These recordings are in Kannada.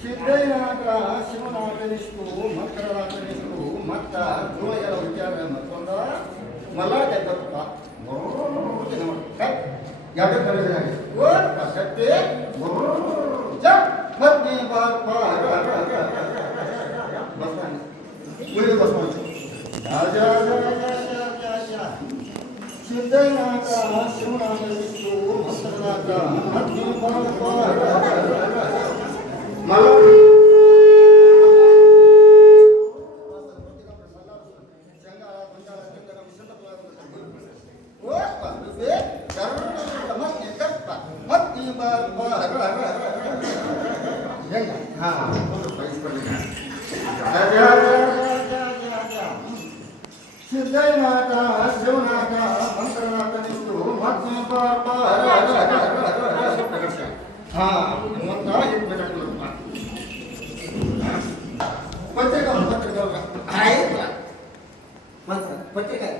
ಸಿದ್ದಯ್ಯನಾಟ ಶಿವನಾಟನಿಷ್ಟು ಮಂತ್ರನಾಟನಿಷ್ಟು ಮತ್ತ ಧ್ರುವಯರ ವಿಚಾರ ಮತ್ತೊಂದ ಮಲ್ಲಾಟ ತಪ್ಪ ಯಾವ್ದು ಕಲಿಸಿದಾಗೆ ಸತ್ಯ ಪತ್ನಿ ಸಿದ್ದಯ್ಯನಾಟ ಶಿವನಾಟನಿಷ್ಟು ಮಂತ್ರನಾಟ ಪತ್ನಿ ಸಿದ್ದಯ್ಯನಾಟ ಶಿವನಾಟ ಮಂತ್ರನಾಟನಿಷ್ಟು ಪತ್ನಿ ಪತ್ರಿಕೆ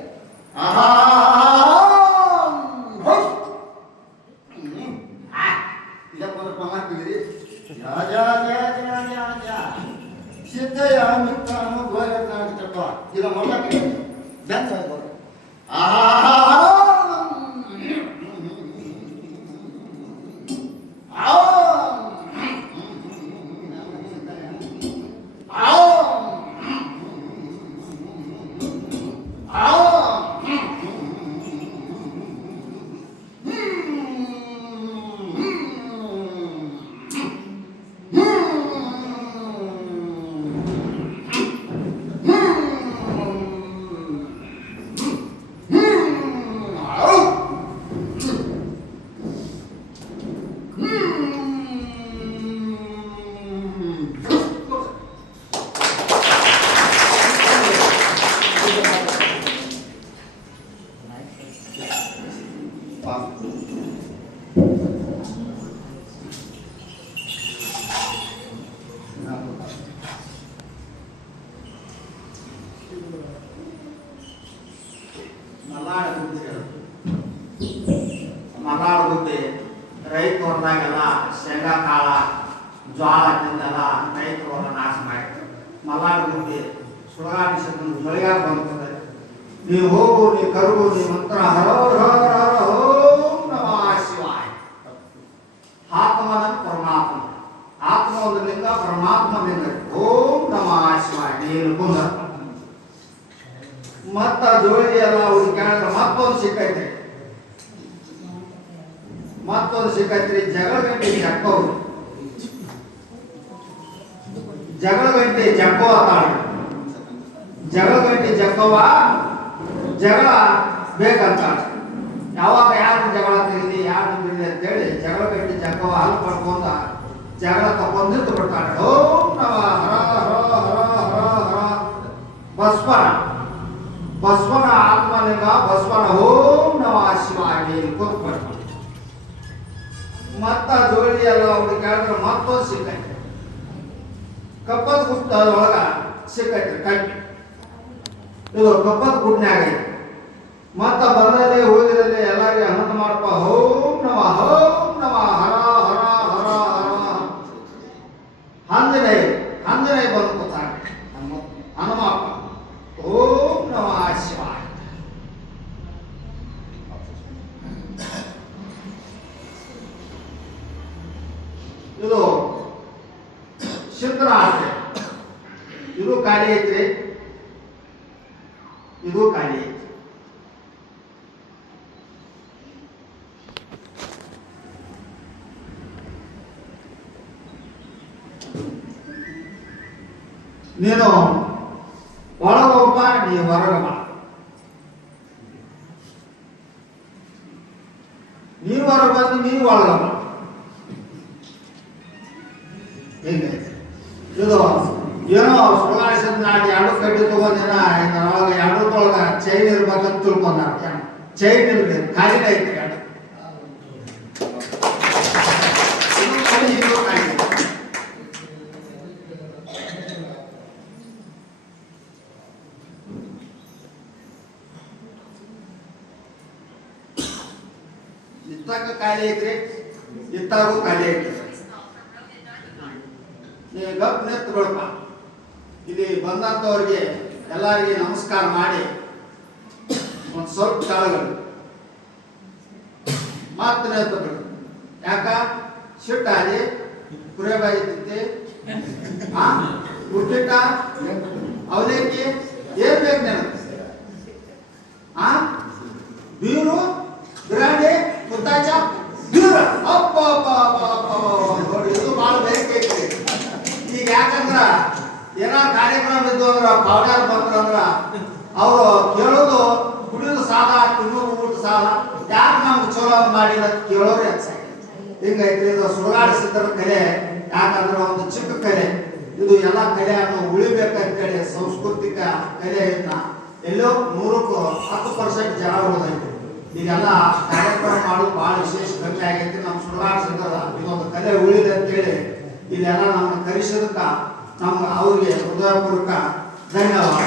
ಸಿದ್ದಯ್ಯ ಮಿಕ್ಕ ಗೋರಪ್ಪ ಈಗ ಮೊದಲ ಡ್ಯಾನ್ಸ್ ಆಗ್ಬೋದು ಮಲ್ಲಾಡುತ್ತೆ ರೈತ ಹೊರದಾಗೆಲ್ಲ ಶೇಂಗಾ ಕಾಳ ಜ್ವಾಳ ತಿಂದೆಲ್ಲ ರೈತರು ಹೊರ ನಾಶ ಮಾಡಿದ್ರು. ಮಲ್ಲಾಡುತ್ತೆ ಸುಡಗಾಡಿಸಿಕೊಂಡು ಮಳೆಗಾಲ ಬರುತ್ತದೆ. ನೀವು ಹೋಗು, ನೀ ಕರುಗು, ನೀ ಮಂತ್ರ ಹರ ಹರ ಹರ ಓಂ ನಮಃ ಶಿವಾಯ. ಆತ್ಮನ ಪರಮಾತ್ಮ, ಆತ್ಮ ಒಂದು ಲಿಂಗ, ಪರಮಾತ್ಮ ಲಿಂಗ. ಓಂ ನಮಃ ಶಿವಾಯ. ನೀನು ಕುಂದ ಮತ್ತ ಜೋಳಿ ಎಲ್ಲ ಅವ್ರು ಕೇಳಿದ್ರೆ ಮತ್ತೊಂದು ಸಿಕ್ಕೈತೆ, ಮತ್ತೊಂದು ಸಿಕ್ಕೈತ್ರಿ. ಜಗಳಗಂಟೆ ಜಕ್ಕವ್ರು, ಜಗಳಗಂಟೆ ಜಕ್ಕವ ತಾಳು. ಜಗಳಗಂಟೆ ಜಕ್ಕವ ಜಗಳ ಬೇಕಂತ. ಯಾವಾಗ ಯಾರು ಜಗಳ ತೆಗಿದಿ ಯಾರು ಬಿಡಿ ಅಂತೇಳಿ ಜಗಳಗಂಟೆ ಜಕ್ಕವ ಅಲ್ಲಿ ಪಡ್ಕೊಂಡ ಜಗಳ ತಗೊಂಡಿದ್ದು ಬಿಡ್ತಾಳೆ. ಓಂ ನಮಃ ಹರ ಹರ ಹರ ಹರ ಹರ. ಬಸ್ವನ ಬಸ್ವನ ಆತ್ಮಲಿಂಗ ಬಸ್ವನ ಓಂ ನಮಃ ಶಿವಾಯ ಕೂತ್ಬಿಡ್ತಾನೆ. ಮತ್ತ ಜೋಳಿ ಎಲ್ಲ ಅವ್ರು ಕೇಳಿದ್ರೆ ಮತ್ತೊಂದು ಸಿಕ್ಕೈತೆ. ಕಪ್ಪದ ಗುಡ್ಡದೊಳಗ ಸಿಕ್ಕೈತೆ ಕಟ್ಟಿ. ಇದು ಕಪ್ಪದ ಗುಡ್ನ್ಯಾಗ ಐತೆ. ಮತ್ತ ಬಂದಲ್ಲಿ ಹೋಗಿದಲ್ಲಿ ಎಲ್ಲರಿಗೆ ಹನುಮ ಮಾಡಪ್ಪ. ಓಂ ನಮಃ ಹರ ಹರ ಹರ ಹರ. ಹಂದಿನೈ ಬಂದು ಕೂತಾನೆ ಹನುಮಪ್ಪ. ಓಂ ನಮಃ ಶಿವಾಯ. ಇದು ಶುಕ್ರ ಆಸೆ. ಇದು ಖಾಲಿ ಐತ್ರಿ, ಇದು ಖಾಲಿ ಐತಿ. ನೀನು ಒಳಗೊಬ್ಬ, ನೀ ಹೊರಗಮ್ಮ. ನೀವು ಹೊರಗೆ ಬಂದು ನೀವು ಒಳಗಮ್ಮ. ಹಿಂಗೆ ಇದು ಏನೋ ಸುಳಾಡಿಸಿದ ನಾಡಿ ಎರಡು ಕಡ್ಡಿ ತಗೊಂಡಿನ ಎರಡು ತೊಳಗ ಚೈನ್ ಇರ್ಬೇಕಂತ ತಿಳ್ಕೊಂಡ. ಚೈನ್ ಇರ್ಲಿ, ಖಾಲಿನ ಐತಿ ಎರಡು. ಇತ್ತಕ್ಕ ಖಾಲಿ ಐತ್ರಿ. ಇತ್ತಾಗೂ ಕಲೆ ಐತೆ. ನೀ ಗಪ್ ನೆತ್ತು ಬಿಡಪ್ಪ. ಇಲ್ಲಿ ಬಂದಂಥವ್ರಿಗೆ ಎಲ್ಲರಿಗೆ ನಮಸ್ಕಾರ ಮಾಡಿ ಒಂದು ಸ್ವಲ್ಪ ಕೆಳಗಡೆ ಮತ್ತೆ ನೆತ್ತು ಬಿಡು. ಯಾಕ ಸಿಟ್ಟಾಗಿ ಕುರೇಬಾಯಿ ತಿಂತಿ ಉಪ್ಪಿಟ್ಟ ಅವಲಕ್ಕಿ ಏನ್ ಬೇಕು ನನಗೆ ಬೀರು ಬಿರಾಣಿ ಮುತ್ತಾಚ ಬೀರ ಅಪ್ಪ ಅಪ್ಪ ಅಪ್ಪ ಅಪ್ಪ ನೋಡಿ ಇದು ಭಾಳ ಬೇಕೈತಿ. ಈಗ ಯಾಕಂದ್ರ ಏನಾರು ಕಾರ್ಯಕ್ರಮ ಇದ್ದು ಅಂದ್ರ ಪಾವಡ್ಯಾರ ಬಂದ್ರಂದ್ರ ಅವರು ಕೇಳೋದು ಕುಡಿಯೋದು ಸಾಲ ತಿನ್ನೋದು ಊಟ ಸಾಲ ಯಾಕೆ ನಮ್ಗೆ ಚಲೋ ಮಾಡಿಲ್ಲ ಕೇಳೋರು ಹೆಚ್ಚಾಗಿ ಹಿಂಗೈತ್ರಿ. ಇದು ಸುಡುಗಾಡಿಸಿದ್ರ ಕಲೆ. ಯಾಕಂದ್ರೆ ಒಂದು ಚಿಕ್ಕ ಕಲೆ ಇದು. ಎಲ್ಲ ಕಲೆಯನ್ನು ಉಳಿಬೇಕಂತೇಳಿ ಸಾಂಸ್ಕೃತಿಕ ಕಲೆಯನ್ನ ಎಲ್ಲೋ 100% ಜನ ಉಳಿದೈತಿ. ಈಗೆಲ್ಲ ಕಾರ್ಯಕ್ರಮ ಮಾಡೋದು ಬಹಳ ವಿಶೇಷ ಕಮ್ಮಿ ಆಗೈತಿ. ನಮ್ಮ ಸುಡುಗಾಡಿಸಿದ್ರ ಇದೊಂದು ಕಲೆ ಉಳಿದೆ ಅಂತೇಳಿ ಇಲ್ಲೆಲ್ಲ ನಮ್ಮನ್ನು ಕರೆಸಿದಕ್ಕ ನಮ್ಗೆ ಅವ್ರಿಗೆ ಹೃದಯಪೂರ್ವಕ ಧನ್ಯವಾದ.